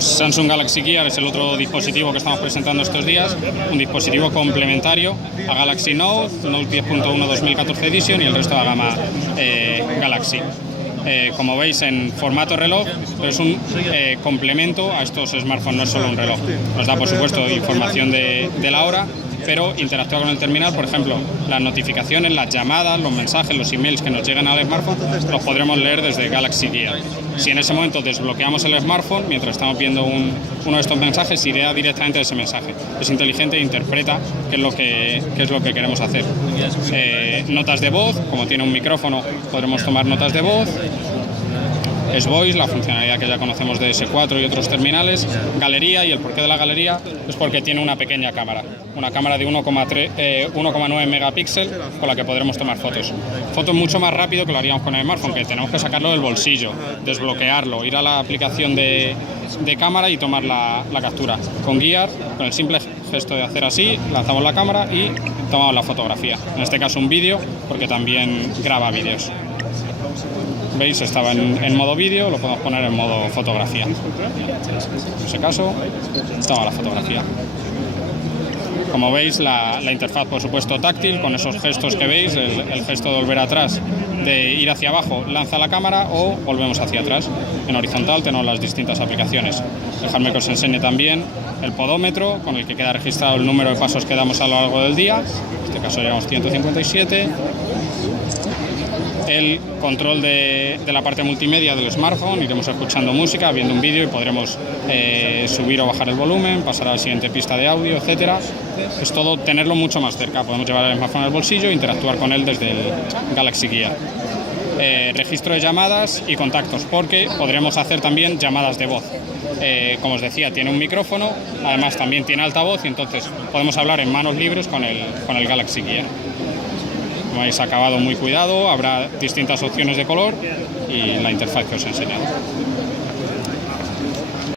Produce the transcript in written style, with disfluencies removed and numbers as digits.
Pues Samsung Galaxy Gear es el otro dispositivo que estamos presentando estos días, un dispositivo complementario a Galaxy Note, Note 10.1 2014 Edition y el resto de la gama Galaxy. Como veis, en formato reloj, pero es un complemento a estos smartphones, no es solo un reloj. Nos da, por supuesto, información de la hora, pero interactúa con el terminal. Por ejemplo, las notificaciones, las llamadas, los mensajes, los emails que nos llegan al smartphone, los podremos leer desde Galaxy Gear. Si en ese momento desbloqueamos el smartphone, mientras estamos viendo uno de estos mensajes, irá directamente a ese mensaje. Es inteligente e interpreta qué es lo que queremos hacer. Notas de voz, como tiene un micrófono, podremos tomar notas de voz. S-Voice, la funcionalidad que ya conocemos de S4 y otros terminales. Galería, y el porqué de la galería es porque tiene una pequeña cámara, una cámara de 1,9 megapíxeles con la que podremos tomar fotos. Fotos mucho más rápido que lo haríamos con el smartphone, que tenemos que sacarlo del bolsillo, desbloquearlo, ir a la aplicación de cámara y tomar la captura. Con Gear, con el simple gesto de hacer así, lanzamos la cámara y tomamos la fotografía. En este caso un vídeo, porque también graba vídeos. ¿Veis? Estaba en modo vídeo, lo podemos poner en modo fotografía. En ese caso, estaba la fotografía. Como veis, la interfaz, por supuesto, táctil, con esos gestos que veis, el gesto de volver atrás, de ir hacia abajo, lanza la cámara, o volvemos hacia atrás. En horizontal tenemos las distintas aplicaciones. Dejadme que os enseñe también el podómetro, con el que queda registrado el número de pasos que damos a lo largo del día. En este caso llevamos 157. El control de la parte multimedia del smartphone, iremos escuchando música, viendo un vídeo y podremos subir o bajar el volumen, pasar a la siguiente pista de audio, etcétera. Es todo tenerlo mucho más cerca, podemos llevar el smartphone al bolsillo e interactuar con él desde el Galaxy Gear. Registro de llamadas y contactos, porque podremos hacer también llamadas de voz. Como os decía, tiene un micrófono, además también tiene altavoz y entonces podemos hablar en manos libres con el Galaxy Gear. Como veis, acabado muy cuidado, habrá distintas opciones de color y la interfaz que os he enseñado.